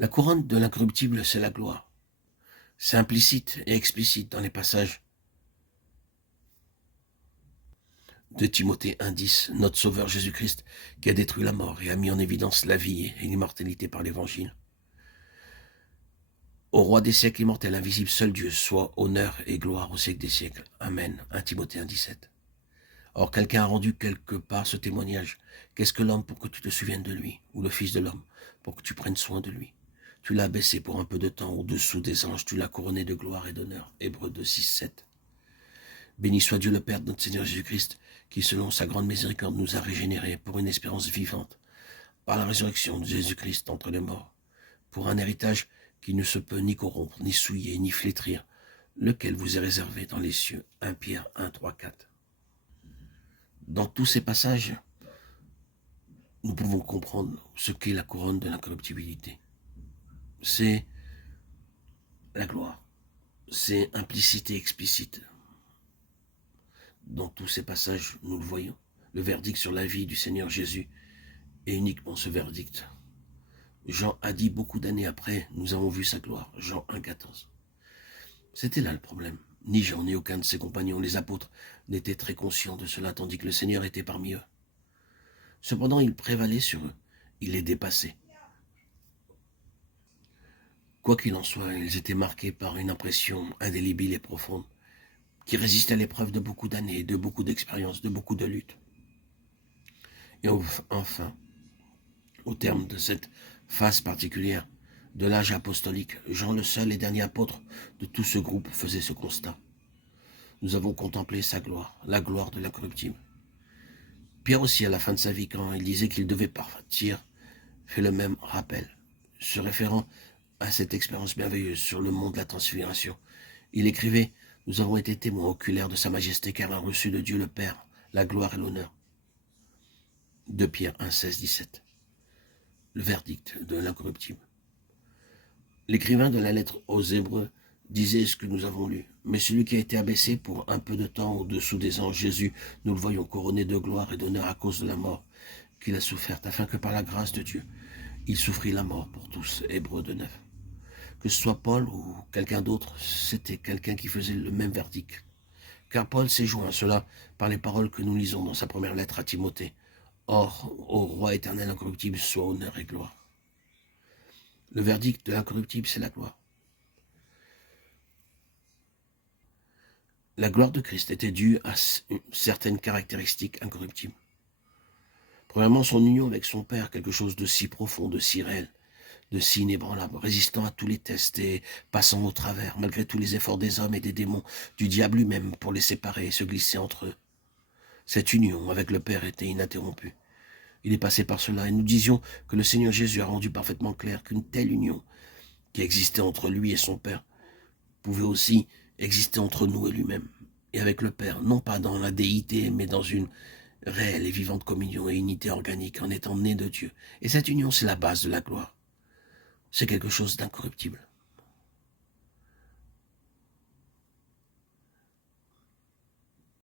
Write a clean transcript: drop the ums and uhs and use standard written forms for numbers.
La couronne de l'incorruptible, c'est la gloire. C'est implicite et explicite dans les passages de Timothée 1,10, notre Sauveur Jésus-Christ, qui a détruit la mort et a mis en évidence la vie et l'immortalité par l'Évangile. Au roi des siècles immortel, invisible, seul Dieu, soit honneur et gloire au siècle des siècles. Amen. 1 Timothée 1,17. Or, quelqu'un a rendu quelque part ce témoignage. Qu'est-ce que l'homme pour que tu te souviennes de lui, ou le Fils de l'homme pour que tu prennes soin de lui? Tu l'as baissé pour un peu de temps au-dessous des anges, tu l'as couronné de gloire et d'honneur. Hébreux 2, 6, 7. Béni soit Dieu le Père de notre Seigneur Jésus-Christ, qui selon sa grande miséricorde nous a régénérés pour une espérance vivante, par la résurrection de Jésus-Christ entre les morts, pour un héritage qui ne se peut ni corrompre, ni souiller, ni flétrir, lequel vous est réservé dans les cieux. 1 Pierre 1, 3, 4. Dans tous ces passages, nous pouvons comprendre ce qu'est la couronne de l'incorruptibilité. C'est la gloire. C'est implicite et explicite. Dans tous ces passages, nous le voyons. Le verdict sur la vie du Seigneur Jésus est uniquement ce verdict. Jean a dit beaucoup d'années après, nous avons vu sa gloire. Jean 1, 14. C'était là le problème. Ni Jean ni aucun de ses compagnons, les apôtres, n'étaient très conscients de cela, tandis que le Seigneur était parmi eux. Cependant, il prévalait sur eux. Il les dépassait. Quoi qu'il en soit, ils étaient marqués par une impression indélébile et profonde, qui résistait à l'épreuve de beaucoup d'années, de beaucoup d'expériences, de beaucoup de luttes. Et enfin, au terme de cette phase particulière de l'âge apostolique, Jean, le seul et dernier apôtre de tout ce groupe, faisait ce constat. Nous avons contemplé sa gloire, la gloire de l'incorruptible. Pierre aussi, à la fin de sa vie, quand il disait qu'il devait partir, fait le même rappel, se référant à cette expérience merveilleuse sur le mont de la transfiguration. Il écrivait « Nous avons été témoins oculaires de sa majesté, car a reçu de Dieu le Père la gloire et l'honneur. » 2 Pierre 1, 16, 17. Le verdict de l'incorruptible. L'écrivain de la lettre aux Hébreux disait ce que nous avons lu. Mais celui qui a été abaissé pour un peu de temps au-dessous des anges, Jésus, nous le voyons couronné de gloire et d'honneur à cause de la mort qu'il a soufferte, afin que par la grâce de Dieu, il souffrit la mort pour tous. Hébreux 2, 9. Que ce soit Paul ou quelqu'un d'autre, c'était quelqu'un qui faisait le même verdict. Car Paul s'est joint à cela par les paroles que nous lisons dans sa première lettre à Timothée. Or, au roi éternel incorruptible, soit honneur et gloire. Le verdict de l'incorruptible, c'est la gloire. La gloire de Christ était due à certaines caractéristiques incorruptibles. Premièrement, son union avec son Père, quelque chose de si profond, de si réel, de si inébranlable, résistant à tous les tests et passant au travers, malgré tous les efforts des hommes et des démons, du diable lui-même pour les séparer et se glisser entre eux. Cette union avec le Père était ininterrompue. Il est passé par cela, et nous disions que le Seigneur Jésus a rendu parfaitement clair qu'une telle union qui existait entre lui et son Père pouvait aussi exister entre nous et lui-même, et avec le Père, non pas dans la déité, mais dans une réelle et vivante communion et unité organique en étant né de Dieu. Et cette union, c'est la base de la gloire. C'est quelque chose d'incorruptible.